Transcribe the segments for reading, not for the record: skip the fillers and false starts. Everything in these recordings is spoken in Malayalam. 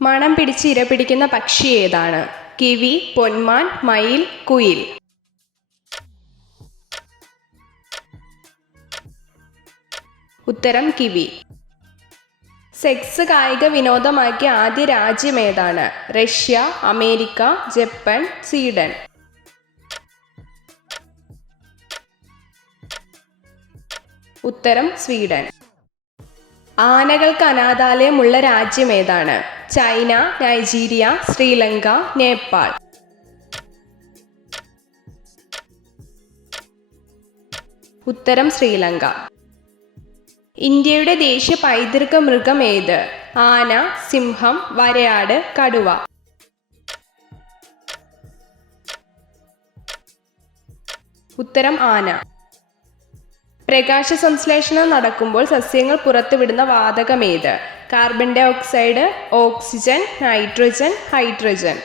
മണം പിടിച്ച് ഇരപിടിക്കുന്ന പക്ഷി ഏതാണ്? കിവി, പൊന്മാൻ, മയിൽ, കുയിൽ. ഉത്തരം കിവി. സെക്സ് കായിക വിനോദമാക്കിയ ആദ്യ രാജ്യം ഏതാണ്? Russia, America, Japan, Sweden. ഉത്തരം സ്വീഡൻ. ആനകൾക്ക് അനാഥാലയമുള്ള രാജ്യം ഏതാണ്? China, Nigeria, Sri Lanka, Nepal. ഉത്തരം ശ്രീലങ്ക. ഇന്ത്യയുടെ ദേശീയ പൈതൃക മൃഗം ഏത്? ആന, സിംഹം, വരയാട്, കടുവ. ഉത്തരം ആന. പ്രകാശ സംശ്ലേഷണം നടക്കുമ്പോൾ സസ്യങ്ങൾ പുറത്തുവിടുന്ന വാതകം ഏത്? Carbon dioxide, oxygen, nitrogen, hydrogen.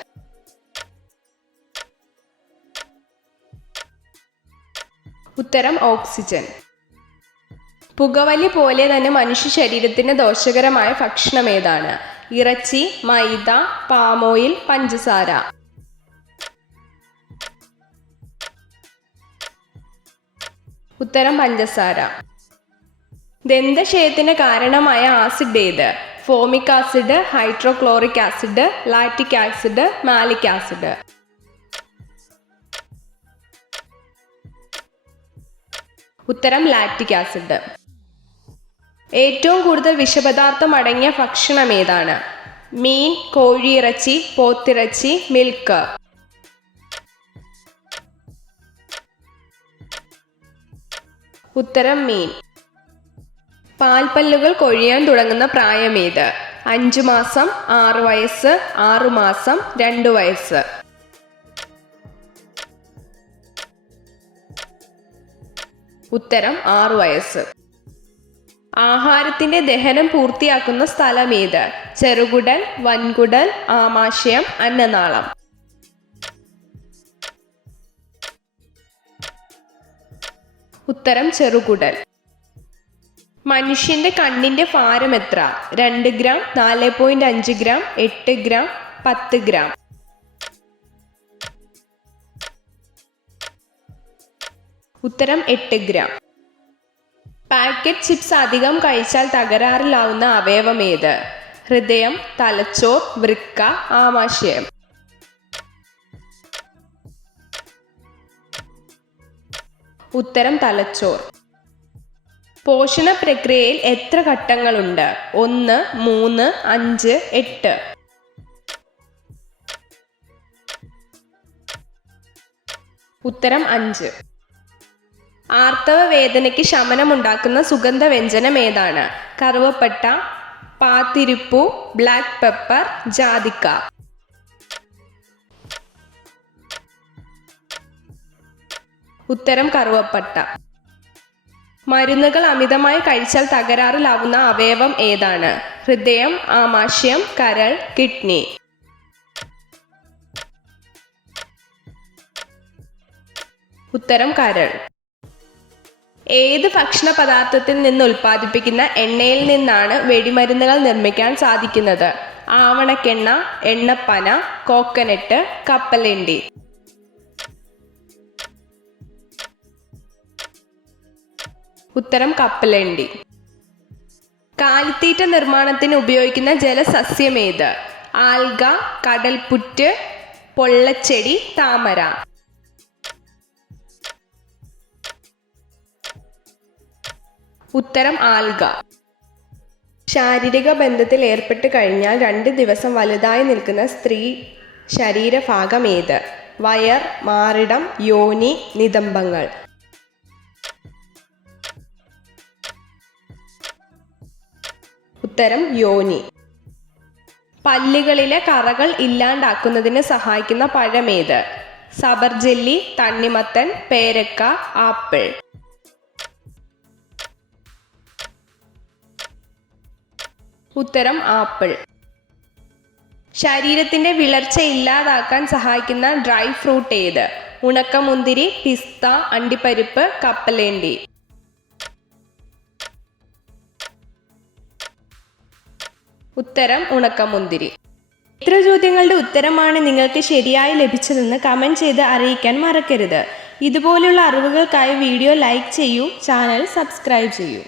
ഉത്തരം ഓക്സിജൻ. പുകവലി പോലെ തന്നെ മനുഷ്യ ശരീരത്തിന് ദോഷകരമായ ഭക്ഷണം ഏതാണ്? ഇറച്ചി, മൈദ, പാമോയിൽ, പഞ്ചസാര. ഉത്തരം പഞ്ചസാര. ദന്തക്ഷയത്തിന് കാരണമായ ആസിഡ് ഏത്? Formic acid, hydrochloric acid, lactic acid, malic acid. ഉത്തരം ലാക്റ്റിക് ആസിഡ്. ഏറ്റവും കൂടുതൽ വിഷപദാർത്ഥം അടങ്ങിയ ഭക്ഷണം ഏതാണ്? മീൻ, കോഴിയിറച്ചി, പോത്തിറച്ചി, മിൽക്ക്. ഉത്തരം മീൻ. പാൽപ്പല്ലുകൾ കൊഴിയാൻ തുടങ്ങുന്ന പ്രായമേത്? 5 മാസം, 6 വയസ്സ്, 6 മാസം, 2 വയസ്സ്. ഉത്തരം 6 വയസ്സ്. ആഹാരത്തിന്റെ ദഹനം പൂർത്തിയാക്കുന്ന സ്ഥലം ഏത്? ചെറുകുടൽ, വൻകുടൽ, ആമാശയം, അന്നനാളം. ഉത്തരം ചെറുകുടൽ. മനുഷ്യന്റെ കണ്ണിന്റെ ഭാരം എത്ര? 2 ഗ്രാം, 4.5 ഗ്രാം, 8 ഗ്രാം, 10 ഗ്രാം. ഉത്തരം 8 ഗ്രാം. പാക്കറ്റ് ചിപ്സ് അധികം കഴിച്ചാൽ തകരാറിലാവുന്ന അവയവം ഏത്? ഹൃദയം, തലച്ചോർ, വൃക്ക, ആമാശയം. ഉത്തരം തലച്ചോർ. പോഷണ പ്രക്രിയയിൽ എത്ര ഘട്ടങ്ങളുണ്ട്? 1, 3, 5, 8. ഉത്തരം 5. ആർത്തവ വേദനയ്ക്ക് ശമനമുണ്ടാക്കുന്ന സുഗന്ധവ്യഞ്ജനം ഏതാണ്? കറുവപ്പട്ട, പാത്തിരിപ്പൂ, ബ്ലാക്ക് പെപ്പർ, ജാതിക്ക. ഉത്തരം കറുവപ്പട്ട. മരുന്നുകൾ അമിതമായി കഴിച്ചാൽ തകരാറിലാവുന്ന അവയവം ഏതാണ്? ഹൃദയം, ആമാശയം, കരൾ, കിഡ്നി. ഉത്തരം കരൾ. ഏത് ഭക്ഷണ പദാർത്ഥത്തിൽ നിന്ന് ഉൽപ്പാദിപ്പിക്കുന്ന എണ്ണയിൽ നിന്നാണ് വെടിമരുന്നുകൾ നിർമ്മിക്കാൻ സാധിക്കുന്നത്? ആവണക്കെണ്ണ, എണ്ണപ്പന, കോക്കനട്ട്, കപ്പലണ്ടി. ഉത്തരം കപ്പലണ്ടി. കാലിത്തീറ്റ നിർമ്മാണത്തിന് ഉപയോഗിക്കുന്ന ജലസസ്യം ഏത്? ആൽഗ, കടൽപ്പുറ്റ്, പൊള്ളച്ചെടി, താമര. ഉത്തരം ആൽഗ. ശാരീരിക ബന്ധത്തിൽ ഏർപ്പെട്ട് കഴിഞ്ഞാൽ 2 ദിവസം വലുതായി നിൽക്കുന്ന സ്ത്രീ ശരീരഭാഗം ഏത്? വയർ, മാറിടം, യോനി, നിതംബങ്ങൾ. ഉത്തരം യോനി. പല്ലുകളിലെ കറകൾ ഇല്ലാണ്ടാക്കുന്നതിന് സഹായിക്കുന്ന പഴമേത്? സബർജെല്ലി, തണ്ണിമത്തൻ, പേരക്ക, ആപ്പിൾ. ഉത്തരം ആപ്പിൾ. ശരീരത്തിന്റെ വിളർച്ച ഇല്ലാതാക്കാൻ സഹായിക്കുന്ന ഡ്രൈ ഫ്രൂട്ട് ഏത്? ഉണക്കമുന്തിരി, പിസ്ത, അണ്ടിപ്പരിപ്പ്, കപ്പലേണ്ടി. ഉത്തരം ഉണക്കമുന്തിരി. എത്ര ചോദ്യങ്ങളുടെ ഉത്തരമാണ് നിങ്ങൾക്ക് ശരിയായി ലഭിച്ചതെന്ന് കമൻറ്റ് ചെയ്ത് അറിയിക്കാൻ മറക്കരുത്. ഇതുപോലുള്ള അറിവുകൾക്കായി വീഡിയോ ലൈക്ക് ചെയ്യൂ, ചാനൽ സബ്സ്ക്രൈബ് ചെയ്യൂ.